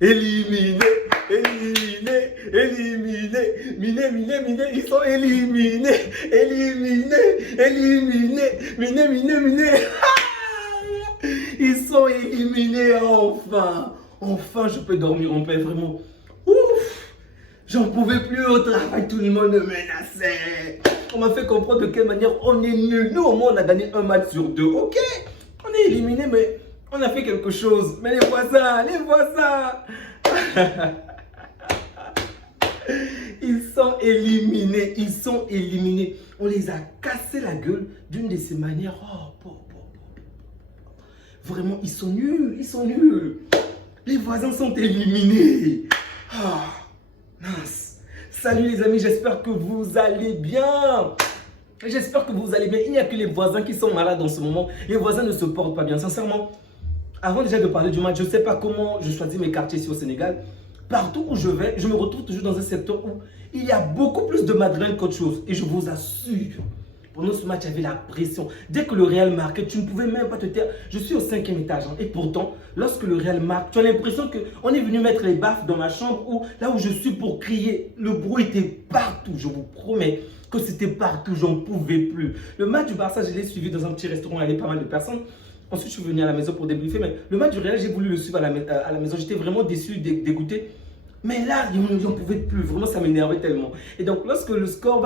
Éliminé, éliminé, éliminé, miné, ils sont éliminés, miné. Ils sont éliminés enfin. Enfin, je peux dormir en paix, vraiment. Ouf, j'en pouvais plus au travail, tout le monde me menaçait. On m'a fait comprendre de quelle manière on est nul. Nous, au moins, on a gagné un match sur deux, ok? On est éliminés, mais on a fait quelque chose. Mais les voisins, ils sont éliminés. On les a cassé la gueule d'une de ces manières. Vraiment, ils sont nuls. Les voisins sont éliminés. Mince. Salut les amis, j'espère que vous allez bien. Il n'y a que les voisins qui sont malades en ce moment. Les voisins ne se portent pas bien. Sincèrement, avant déjà de parler du match, je ne sais pas comment je choisis mes quartiers ici au Sénégal. Partout où je vais, je me retrouve toujours dans un secteur où il y a beaucoup plus de madrilènes qu'autre chose. Et je vous assure, pendant ce match, il y avait la pression. Dès que le Real marquait, tu ne pouvais même pas te taire. Je suis au 5e étage. Et pourtant, lorsque le Real marque, tu as l'impression qu'on est venu mettre les baffes dans ma chambre ou là où je suis pour crier. Le bruit était partout, je vous promets que c'était partout, j'en pouvais plus. Le match du Barça, je l'ai suivi dans un petit restaurant, il y avait pas mal de personnes. Ensuite, je suis venu à la maison pour débriefer. Mais le match du Real, j'ai voulu le suivre à la maison. J'étais vraiment déçu, dégoûté. Mais là, j'en pouvais plus. Vraiment, ça m'énervait tellement. Et donc, lorsque le score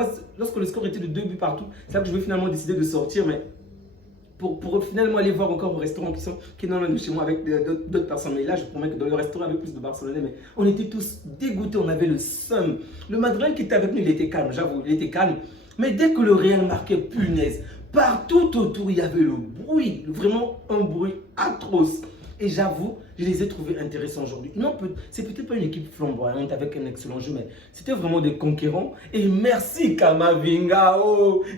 était de 2 buts partout, c'est là que je vais finalement décider de sortir. Mais pour finalement aller voir encore au restaurant qui est non loin de chez moi avec d'autres personnes. Mais là, je promets que dans le restaurant, il y avait plus de Barcelonais. Mais on était tous dégoûtés. On avait le seum. Le Madrid qui était avec nous, il était calme. J'avoue, il était calme. Mais dès que le Real marquait, punaise, partout autour, il y avait le bruit. Vraiment un bruit atroce. Et j'avoue, je les ai trouvés intéressants aujourd'hui. C'est peut-être pas une équipe flamboyante avec un excellent jeu, mais c'était vraiment des conquérants. Et merci Kamavinga,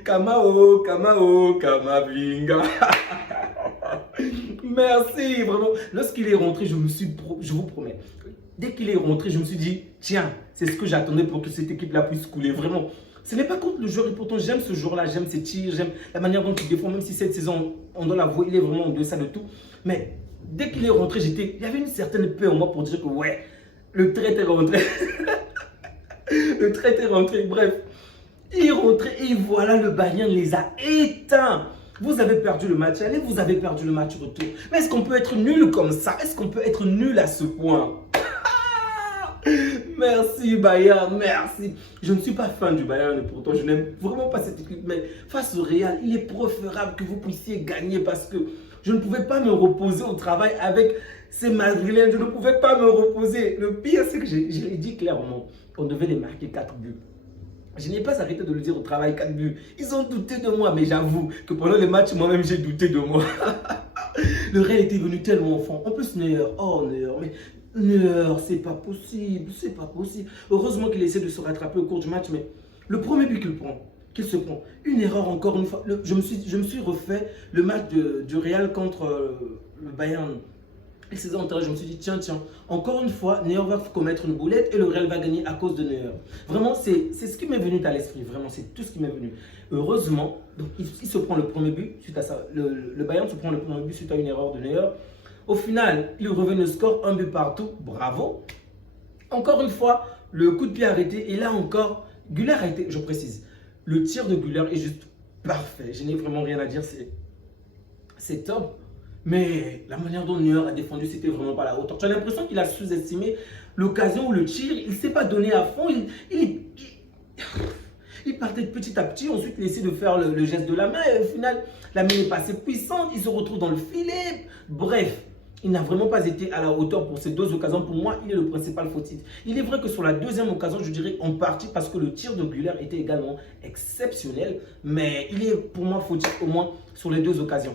Kamavinga. Merci, vraiment. Lorsqu'il est rentré, je vous promets, dès qu'il est rentré, je me suis dit, tiens, c'est ce que j'attendais pour que cette équipe-là puisse couler. Vraiment. Ce n'est pas contre le joueur et pourtant j'aime ce joueur-là, j'aime ses tirs, j'aime la manière dont il défend, même si cette saison, on doit l'avouer, il est vraiment en deçà de tout. Mais dès qu'il est rentré, il y avait une certaine paix en moi pour dire que ouais, le traître est rentré. Le traître est rentré, bref. Il est rentré et voilà, le Bayern les a éteints. Vous avez perdu le match aller, vous avez perdu le match retour. Mais est-ce qu'on peut être nul comme ça? Est-ce qu'on peut être nul à ce point? Merci Bayern, merci. Je ne suis pas fan du Bayern et pourtant je n'aime vraiment pas cette équipe. Mais face au Real, il est préférable que vous puissiez gagner parce que je ne pouvais pas me reposer au travail avec ces Madrilènes. Je ne pouvais pas me reposer. Le pire, c'est que je l'ai dit clairement. On devait les marquer 4 buts. Je n'ai pas arrêté de le dire au travail, 4 buts. Ils ont douté de moi, mais j'avoue que pendant les matchs, moi-même, j'ai douté de moi. Le Real était venu tellement fort. En plus, Neuer, mais Neuer, c'est pas possible. Heureusement qu'il essaie de se rattraper au cours du match, mais le premier but qu'il se prend, une erreur encore une fois. Je me suis refait le match du Real contre le Bayern. Et ces antérieures, je me suis dit, tiens, encore une fois, Neuer va commettre une boulette et le Real va gagner à cause de Neuer. Vraiment, c'est ce qui m'est venu à l'esprit. Vraiment, c'est tout ce qui m'est venu. Heureusement, donc, il se prend le premier but suite à ça. Le Bayern se prend le premier but suite à une erreur de Neuer. Au final, il revient au score, un but partout. Bravo. Encore une fois, le coup de pied arrêté. Et là encore, Güler a été, je précise, le tir de Güler est juste parfait. Je n'ai vraiment rien à dire. C'est top. Mais la manière dont Neuer a défendu, c'était vraiment pas la hauteur. Tu as l'impression qu'il a sous-estimé l'occasion où le tir, il ne s'est pas donné à fond. Il partait petit à petit. Ensuite, il essaie de faire le geste de la main. Et au final, la main est pas assez puissante. Il se retrouve dans le filet. Bref, il n'a vraiment pas été à la hauteur pour ces deux occasions. Pour moi, il est le principal fautif. Il est vrai que sur la deuxième occasion, je dirais en partie parce que le tir de Güler était également exceptionnel. Mais il est pour moi fautif au moins sur les deux occasions.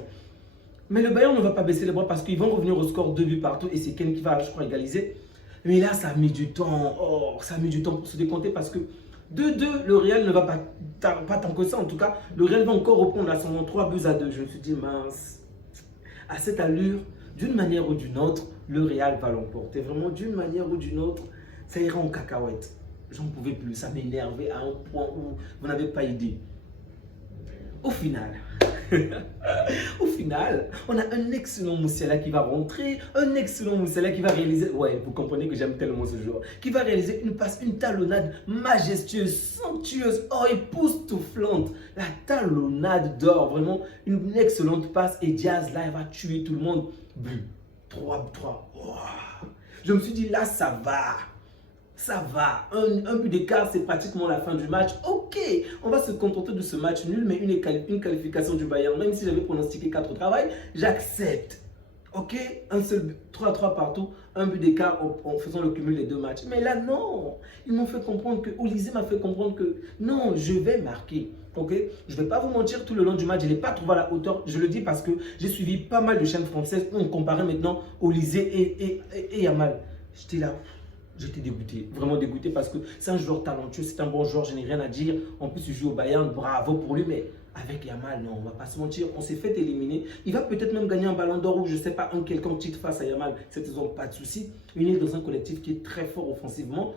Mais le Bayern ne va pas baisser les bras parce qu'ils vont revenir au score 2 buts partout et c'est Ken qui va, je crois, égaliser. Mais là, ça a mis du temps. Ça a mis du temps pour se décompter parce que 2-2, le Real ne va pas tant que ça. En tout cas, le Real va encore reprendre à son 3 buts à 2. Je me suis dit, mince, à cette allure, d'une manière ou d'une autre, le Real va l'emporter. Vraiment, d'une manière ou d'une autre, ça ira en cacahuète. J'en pouvais plus. Ça m'énervait à un point où vous n'avez pas idée. Au final, Au final, on a un excellent Moussiala qui va rentrer, un excellent Moussiala qui va réaliser, ouais, vous comprenez que j'aime tellement ce joueur, qui va réaliser une passe, une talonnade majestueuse, somptueuse, oh, époustouflante. La talonnade d'or, vraiment une excellente passe. Et Diaz, là, il va tuer tout le monde. But, 3-3. Wow. Je me suis dit, là, ça va. Ça va, un but d'écart, c'est pratiquement la fin du match. Ok, on va se contenter de ce match nul, mais une qualification du Bayern, même si j'avais pronostiqué 4 au travail, j'accepte. Ok, un seul but, 3-3 partout, un but d'écart en faisant le cumul des 2 matchs. Mais là, non, ils m'ont fait comprendre que, Olysée m'a fait comprendre que, non, je vais marquer. Ok, je ne vais pas vous mentir, tout le long du match, je ne l'ai pas trouvé à la hauteur. Je le dis parce que j'ai suivi pas mal de chaînes françaises où on comparait maintenant Olysée et Yamal. J'étais là. J'étais dégoûté, vraiment dégoûté parce que c'est un joueur talentueux, c'est un bon joueur, je n'ai rien à dire. En plus, il joue au Bayern, bravo pour lui, mais avec Yamal, non, on ne va pas se mentir, on s'est fait éliminer. Il va peut-être même gagner un ballon d'or ou je ne sais pas, un quelconque titre face à Yamal. Cette saison, pas de souci. Il est dans un collectif qui est très fort offensivement.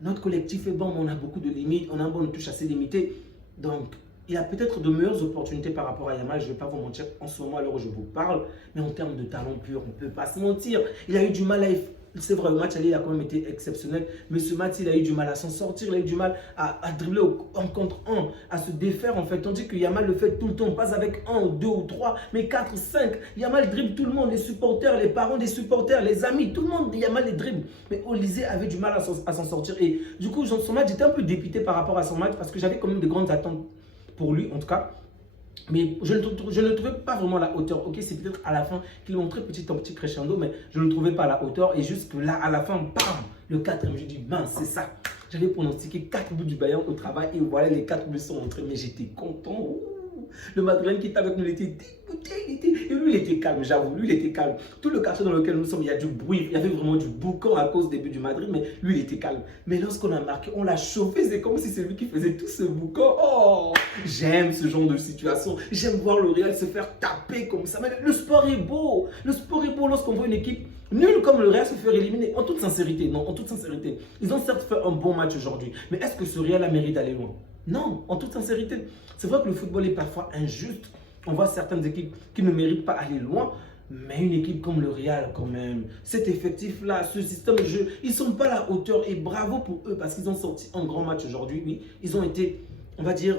Notre collectif est bon, mais on a beaucoup de limites, on a un bon touche assez limité. Donc, il a peut-être de meilleures opportunités par rapport à Yamal, je ne vais pas vous mentir en ce moment à l'heure où je vous parle, mais en termes de talent pur, on ne peut pas se mentir. Il a eu du mal à... C'est vrai, le match aller a quand même été exceptionnel, mais ce match, il a eu du mal à s'en sortir, il a eu du mal à dribbler en contre 1, à se défaire en fait, tandis que Yamal le fait tout le temps, pas avec 1, 2 ou 3, mais 4, 5. Yamal dribble tout le monde, les supporters, les parents des supporters, les amis, tout le monde, Yamal les dribble. Mais Olysée avait du mal à s'en sortir et du coup, son match, j'étais un peu dépité par rapport à son match parce que j'avais quand même de grandes attentes pour lui, en tout cas. Mais je ne trouvais pas vraiment la hauteur. Ok, c'est peut-être à la fin qu'il montrait petit en petit crescendo, mais je ne trouvais pas la hauteur. Et jusque là, à la fin, bam, le 4e, je dis, ben c'est ça. J'avais pronostiqué 4 buts du Bayern au travail et voilà, les 4 buts sont entrés. Mais j'étais content. Ouh. Le Madrilène qui était avec nous, il était dégoûté. Et lui, il était calme, j'avoue. Lui, il était calme. Tout le quartier dans lequel nous sommes, il y a du bruit. Il y avait vraiment du boucan à cause des buts du Madrid, mais lui, il était calme. Mais lorsqu'on a marqué, on l'a chauffé. C'est comme si c'est lui qui faisait tout ce boucan. Oh, j'aime ce genre de situation. J'aime voir le Real se faire taper comme ça. Mais le sport est beau. Le sport est beau lorsqu'on voit une équipe nulle comme le Real se faire éliminer. En toute sincérité, non, en toute sincérité. Ils ont certes fait un bon match aujourd'hui. Mais est-ce que ce Real a mérite d'aller loin? Non, en toute sincérité. C'est vrai que le football est parfois injuste. On voit certaines équipes qui ne méritent pas aller loin. Mais une équipe comme le Real, quand même, cet effectif-là, ce système de jeu, ils ne sont pas à la hauteur. Et bravo pour eux parce qu'ils ont sorti un grand match aujourd'hui. Oui, ils ont été, on va dire,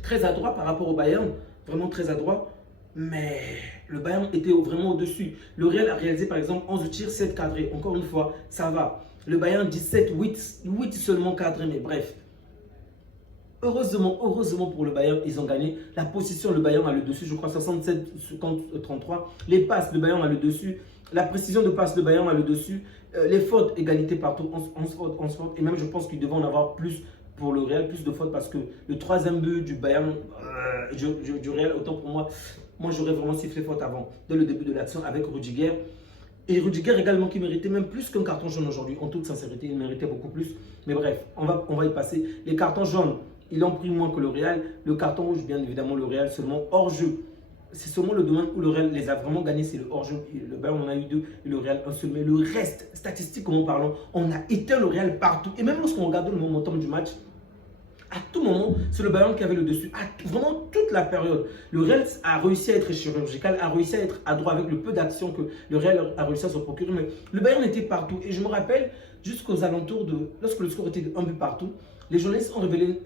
très adroits par rapport au Bayern. Vraiment très adroits. Mais le Bayern était vraiment au-dessus. Le Real a réalisé par exemple 11 tirs, 7 cadrés. Encore une fois, ça va. Le Bayern 17, 8 seulement cadrés. Mais bref. Heureusement pour le Bayern, ils ont gagné. La position, le Bayern a le dessus, je crois 67 contre 33. Les passes, le Bayern a le dessus. La précision de passe, le Bayern a le dessus. Les fautes, égalité partout, 11 fautes. Et même, je pense qu'il devait en avoir plus pour le Real, plus de fautes parce que le 3e but du Bayern, du Real, autant pour moi, j'aurais vraiment sifflé faute avant, dès le début de l'action avec Rudiger. Et Rudiger également qui méritait même plus qu'un carton jaune aujourd'hui. En toute sincérité, il méritait beaucoup plus. Mais bref, on va y passer. Les cartons jaunes, ils ont pris moins que le Real. Le carton rouge, bien évidemment, le Real seulement hors jeu. C'est seulement le domaine où le Real les a vraiment gagnés, c'est le hors-jeu. Le Bayern en a eu 2 et le Real un seul. Mais le reste, statistiquement parlant, on a éteint le Real partout. Et même lorsqu'on regardait le momentum du match, à tout moment, c'est le Bayern qui avait le dessus. Vraiment toute la période. Le Real a réussi à être chirurgical, a réussi à être adroit avec le peu d'action que le Real a réussi à se procurer. Mais le Bayern était partout. Et je me rappelle, jusqu'aux alentours de... Lorsque le score était de 1 but partout, les journalistes ont révélé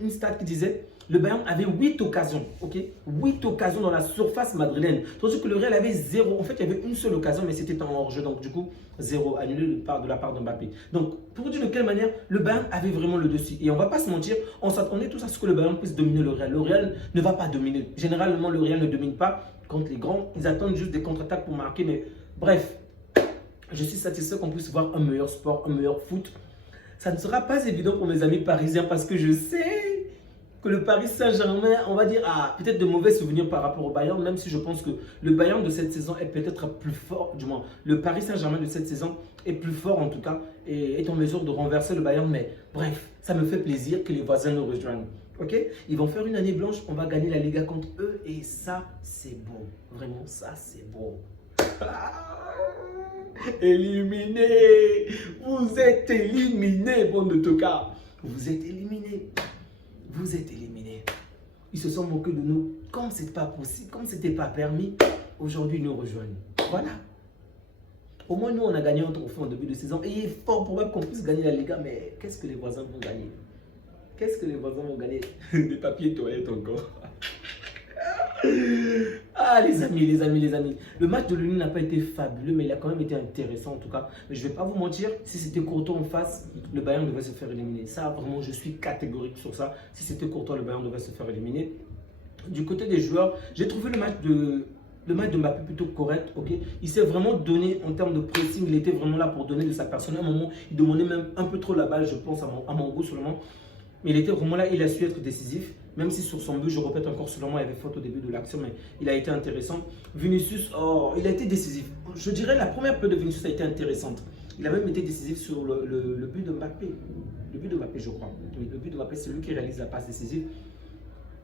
une stat qui disait le Bayern avait 8 occasions, ok, 8 occasions dans la surface madrilène. Tandis que le Real avait 0. En fait, il y avait une seule occasion, mais c'était en hors-jeu. Donc, du coup, 0 annulé de la part de Mbappé. Donc, pour dire de quelle manière, le Bayern avait vraiment le dessus. Et on ne va pas se mentir, on s'attendait tous à ce que le Bayern puisse dominer le Real. Le Real ne va pas dominer. Généralement, le Real ne domine pas contre les grands. Ils attendent juste des contre-attaques pour marquer. Mais bref, je suis satisfait qu'on puisse voir un meilleur sport, un meilleur foot. Ça ne sera pas évident pour mes amis parisiens parce que je sais que le Paris Saint-Germain, on va dire, a peut-être de mauvais souvenirs par rapport au Bayern, même si je pense que le Bayern de cette saison est peut-être plus fort, du moins, le Paris Saint-Germain de cette saison est plus fort en tout cas et est en mesure de renverser le Bayern. Mais bref, ça me fait plaisir que les voisins nous rejoignent. Ok, ils vont faire une année blanche, on va gagner la Liga contre eux et ça, c'est beau. Vraiment, ça, c'est beau. Éliminé, vous êtes éliminé, bande de tocards. Vous êtes éliminé. Vous êtes éliminés. Ils se sont moqués de nous comme c'est pas possible, comme c'était pas permis, aujourd'hui, ils nous rejoignent. Voilà. Au moins, nous, on a gagné un trophée en début de saison. Et il est fort probable qu'on puisse gagner la Liga. Mais qu'est-ce que les voisins vont gagner? Qu'est-ce que les voisins vont gagner? Des papiers toilettes encore. Ah, les amis, les amis, les amis. Le match de l'Uni n'a pas été fabuleux, mais il a quand même été intéressant en tout cas. Mais je ne vais pas vous mentir, si c'était Courtois en face, le Bayern devait se faire éliminer. Ça, vraiment, je suis catégorique sur ça. Si c'était Courtois, le Bayern devait se faire éliminer. Du côté des joueurs, j'ai trouvé le match de Mbappé plutôt correct, ok. Il s'est vraiment donné en termes de pressing, il était vraiment là pour donner de sa personne. À un moment, il demandait même un peu trop la balle, je pense, à mon goût seulement. Mais il était vraiment là, il a su être décisif. Même si sur son but, je répète encore seulement, il y avait faute au début de l'action, mais il a été intéressant. Vinicius, oh, il a été décisif. Je dirais la première période de Vinicius a été intéressante. Il a même été décisif sur le but de Mbappé. Le but de Mbappé, je crois. Oui, le but de Mbappé, c'est lui qui réalise la passe décisive.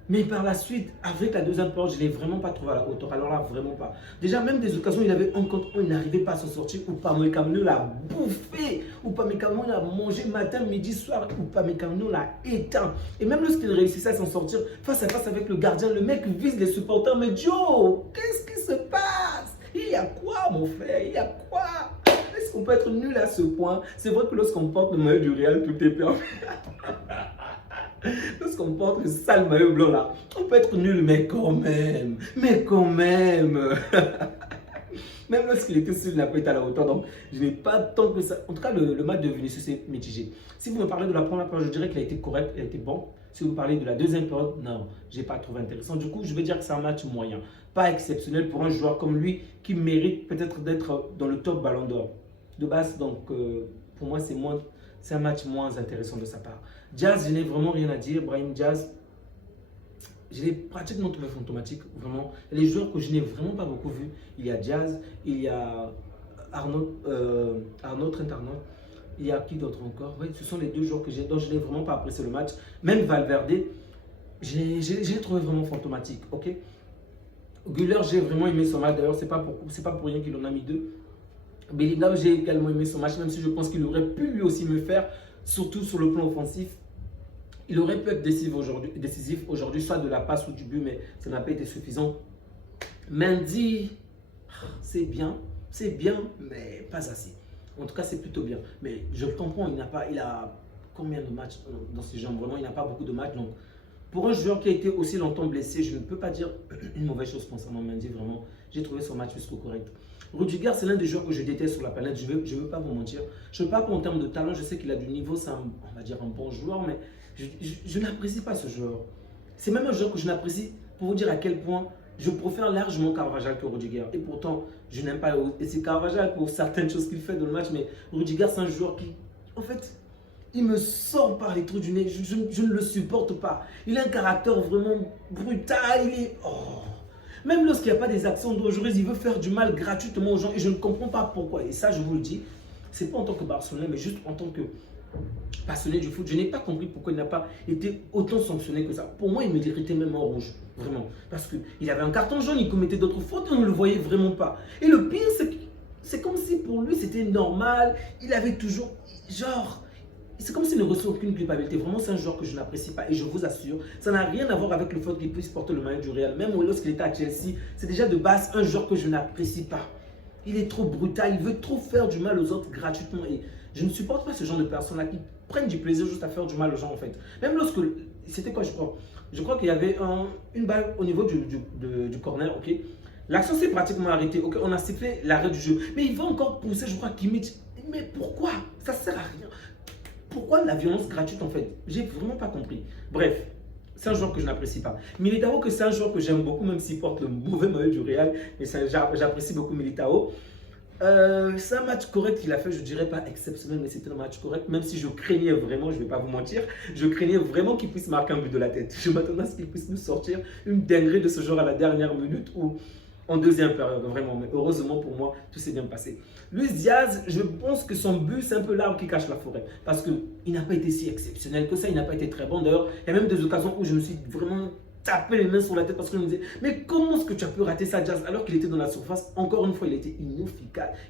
Mais par la suite, avec la deuxième période, je ne l'ai vraiment pas trouvé à la hauteur. Alors là, vraiment pas. Déjà, même des occasions, il avait un contre un, il n'arrivait pas à s'en sortir. Upamecano l'a bouffé. Upamecano l'a mangé matin, midi, soir. Upamecano l'a éteint. Et même lorsqu'il réussissait à s'en sortir, face à face avec le gardien, le mec vise les supporters. Mais Joe, qu'est-ce qui se passe? Il y a quoi, mon frère? Il y a quoi? Est-ce qu'on peut être nul à ce point? C'est vrai que lorsqu'on porte le maillot du Real, tout est permis. Lorsqu'on porte le sale maillot blanc là, on peut être nul, mais quand même, même lorsqu'il était sûr, il n'a pas été à la hauteur, donc je n'ai pas tant que ça. En tout cas, le match de Vinicius est mitigé. Si vous me parlez de la première période, je dirais qu'il a été correct, il a été bon. Si vous parlez de la deuxième période, non, je n'ai pas trouvé intéressant. Du coup, je vais dire que c'est un match moyen, pas exceptionnel pour un joueur comme lui qui mérite peut-être d'être dans le top Ballon d'Or. De base, donc pour moi, c'est un match moins intéressant de sa part. Diaz, je n'ai vraiment rien à dire. Brahim Diaz, je l'ai pratiquement trouvé fantomatique, vraiment. Les joueurs que je n'ai vraiment pas beaucoup vus, il y a Diaz, il y a Arnaud Trent-Arnaud, il y a qui d'autre encore? Oui, ce sont les deux joueurs dont je n'ai vraiment pas apprécié le match. Même Valverde, je l'ai trouvé vraiment fantomatique, ok. Güler, j'ai vraiment aimé son match, d'ailleurs, c'est pas pour rien qu'il en a mis deux. Bellingham, j'ai également aimé son match, même si je pense qu'il aurait pu lui aussi me faire, surtout sur le plan offensif. Il aurait pu être décisif aujourd'hui, soit de la passe ou du but, mais ça n'a pas été suffisant. Mendy, c'est bien, mais pas assez. En tout cas, c'est plutôt bien. Mais je comprends, il a combien de matchs dans ses jambes? Vraiment, il n'a pas beaucoup de matchs. Donc, pour un joueur qui a été aussi longtemps blessé, je ne peux pas dire une mauvaise chose concernant Mendy. Vraiment, j'ai trouvé son match jusqu'au correct. Rudiger, c'est l'un des joueurs que je déteste sur la planète. Je veux pas vous mentir. Je ne veux pas qu'en termes de talent, je sais qu'il a du niveau, c'est on va dire un bon joueur, mais je n'apprécie pas ce joueur. C'est même un joueur que je n'apprécie pour vous dire à quel point je préfère largement Carvajal que Rudiger. Et pourtant, je n'aime pas c'est Carvajal pour certaines choses qu'il fait dans le match, mais Rudiger, c'est un joueur qui, en fait, il me sort par les trous du nez. Je ne le supporte pas. Il a un caractère vraiment brutal. Il est... Oh. Même lorsqu'il n'y a pas des actions dangereuses, il veut faire du mal gratuitement aux gens et je ne comprends pas pourquoi. Et ça, je vous le dis, ce n'est pas en tant que Barcelonais, mais juste en tant que passionné du foot. Je n'ai pas compris pourquoi il n'a pas été autant sanctionné que ça. Pour moi, il méritait même un rouge, vraiment. Parce qu'il avait un carton jaune, il commettait d'autres fautes et on ne le voyait vraiment pas. Et le pire, c'est que c'est comme si pour lui, c'était normal. Il avait toujours, genre... C'est comme s'il ne ressent aucune culpabilité. Vraiment, c'est un joueur que je n'apprécie pas. Et je vous assure, ça n'a rien à voir avec le fait qu'il puisse porter le maillot du Real. Même lorsqu'il était à Chelsea, c'est déjà de base un joueur que je n'apprécie pas. Il est trop brutal, il veut trop faire du mal aux autres gratuitement. Et je ne supporte pas ce genre de personnes-là qui prennent du plaisir juste à faire du mal aux gens en fait. Même lorsque... C'était quoi je crois? Je crois qu'il y avait une balle au niveau du corner, ok. L'action s'est pratiquement arrêtée, ok. On a sifflé l'arrêt du jeu. Mais il va encore pousser, je crois, Kimmich. Mais pourquoi? Ça sert à rien. Pourquoi la violence gratuite en fait? J'ai vraiment pas compris. Bref, c'est un joueur que je n'apprécie pas. Militao, que c'est un joueur que j'aime beaucoup, même s'il porte le mauvais maillot du Real, mais j'apprécie beaucoup Militao. C'est un match correct qu'il a fait, je dirais pas exceptionnel, mais c'était un match correct, même si je craignais vraiment, je ne vais pas vous mentir, je craignais vraiment qu'il puisse marquer un but de la tête. Je m'attendais à ce qu'il puisse nous sortir une dinguerie de ce genre à la dernière minute ou en deuxième période, vraiment. Mais heureusement pour moi, tout s'est bien passé. Luis Diaz, je pense que son but, c'est un peu l'arbre qui cache la forêt. Parce qu'il n'a pas été si exceptionnel que ça, il n'a pas été très bon. D'ailleurs, il y a même des occasions où je me suis vraiment tapé les mains sur la tête parce que je me disais, mais comment est-ce que tu as pu rater ça, Diaz, alors qu'il était dans la surface? Encore une fois, il était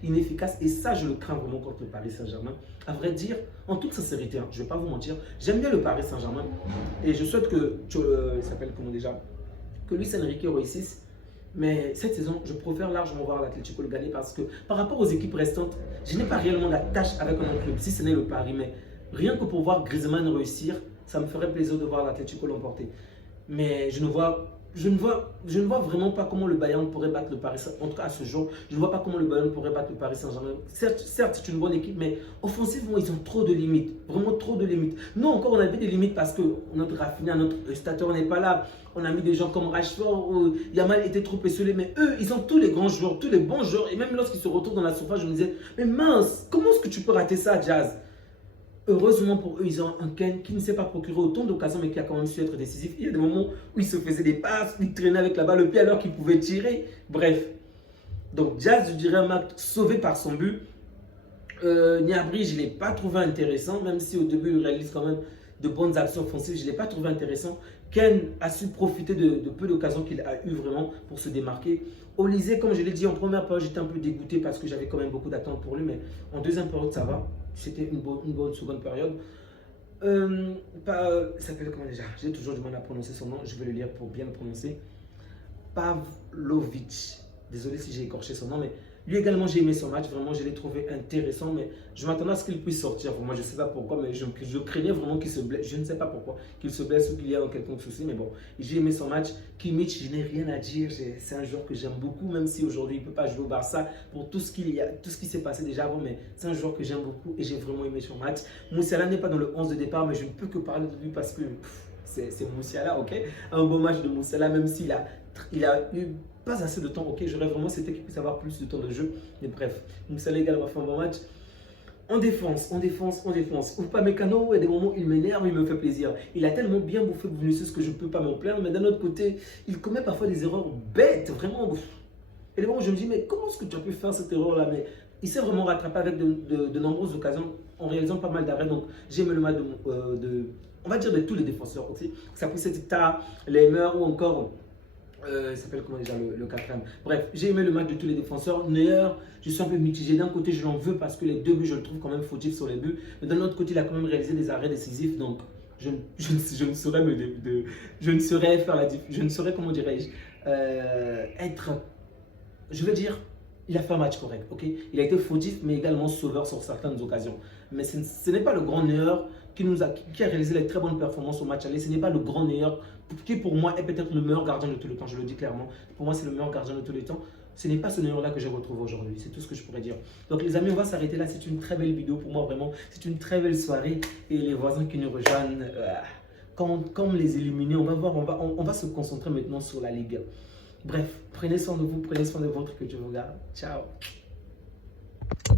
inefficace. Et ça, je le crains vraiment contre le Paris Saint-Germain. À vrai dire, en toute sincérité, hein, je ne vais pas vous mentir, j'aime bien le Paris Saint-Germain. Et je souhaite que, il s'appelle comment déjà? que Luis Enrique réussisse. Mais cette saison, je préfère largement voir l'Atlético le gagner parce que par rapport aux équipes restantes, je n'ai pas réellement d'attache avec un autre club, si ce n'est le Paris. Mais rien que pour voir Griezmann réussir, ça me ferait plaisir de voir l'Atlético l'emporter. Mais je ne vois vraiment pas comment le Bayern pourrait battre le Paris Saint-Germain. En tout cas, à ce jour, je ne vois pas comment le Bayern pourrait battre le Paris Saint-Germain. Certes, c'est une bonne équipe, mais offensivement, ils ont trop de limites. Vraiment trop de limites. Nous, encore, on avait des limites parce que notre Rafinha, notre stateur n'est pas là. On a mis des gens comme Rashford, Yamal était trop esselé. Mais eux, ils ont tous les grands joueurs, tous les bons joueurs. Et même lorsqu'ils se retrouvent dans la surface, je me disais, mais mince, comment est-ce que tu peux rater ça, Jazz? Heureusement pour eux, ils ont un Ken qui ne s'est pas procuré autant d'occasions, mais qui a quand même su être décisif. Il y a des moments où il se faisait des passes, il traînait avec la balle au pied alors qu'il pouvait tirer. Bref. Donc, Jazz, je dirais un match sauvé par son but. Gnabry, je ne l'ai pas trouvé intéressant, même si au début, il réalise quand même de bonnes actions offensives. Je ne l'ai pas trouvé intéressant. Ken a su profiter de peu d'occasions qu'il a eu vraiment pour se démarquer. Olysée, comme je l'ai dit en première période, j'étais un peu dégoûté parce que j'avais quand même beaucoup d'attentes pour lui, mais en deuxième période, ça va. C'était une bonne seconde période. Il s'appelle comment déjà? J'ai toujours du mal à prononcer son nom, je vais le lire pour bien le prononcer. Pavlovic. Désolé si j'ai écorché son nom, mais lui également, j'ai aimé son match. Vraiment, je l'ai trouvé intéressant, mais je m'attendais à ce qu'il puisse sortir. Moi, je ne sais pas pourquoi, mais je craignais vraiment qu'il se blesse. Je ne sais pas pourquoi qu'il se blesse ou qu'il y a quelconque souci, mais bon, j'ai aimé son match. Kimmich, je n'ai rien à dire. C'est un joueur que j'aime beaucoup, même si aujourd'hui, il ne peut pas jouer au Barça pour tout ce qui s'est passé déjà avant, mais c'est un joueur que j'aime beaucoup et j'ai vraiment aimé son match. Musiala n'est pas dans le 11 de départ, mais je ne peux que parler de lui parce que c'est Musiala, ok? Un bon match de Musiala, même s'il a eu pas assez de temps, ok, j'aurais vraiment cette équipe puisse avoir plus de temps de jeu, mais bref, Musiala également fait un bon match. On défense. Upamecano, il y a des moments où il m'énerve, il me fait plaisir. Il a tellement bien bouffé Vinicius que je ne peux pas m'en plaindre, mais d'un autre côté, il commet parfois des erreurs bêtes, vraiment. Et des moments où je me dis, mais comment est-ce que tu as pu faire cette erreur-là? Mais il s'est vraiment rattrapé avec de nombreuses occasions en réalisant pas mal d'arrêts. Donc, j'ai aimé le match on va dire de tous les défenseurs aussi. Ça puisse être Ta, Lemmer ou encore. Il s'appelle comment déjà le quatrième. Bref, j'ai aimé le match de tous les défenseurs. Neuer, je suis un peu mitigé. D'un côté, je l'en veux parce que les deux buts, je le trouve quand même fautif sur les buts. Mais d'un autre côté, il a quand même réalisé des arrêts décisifs. Donc, je ne saurais je ne saurais, comment dirais-je, je veux dire, il a fait un match correct, ok? Il a été fautif, mais également sauveur sur certaines occasions. Mais ce n'est pas le grand Neuer qui a réalisé les très bonnes performances au match aller. Ce n'est pas le grand Neuer qui, pour moi, est peut-être le meilleur gardien de tous les temps. Je le dis clairement. Pour moi, c'est le meilleur gardien de tous les temps. Ce n'est pas ce Neuer-là que je retrouve aujourd'hui. C'est tout ce que je pourrais dire. Donc, les amis, on va s'arrêter là. C'est une très belle vidéo pour moi, vraiment. C'est une très belle soirée. Et les voisins qui nous rejoignent, comme les éliminer, on va voir, on va se concentrer maintenant sur la Ligue. Bref, prenez soin de vous, prenez soin de votre que Dieu vous garde. Ciao.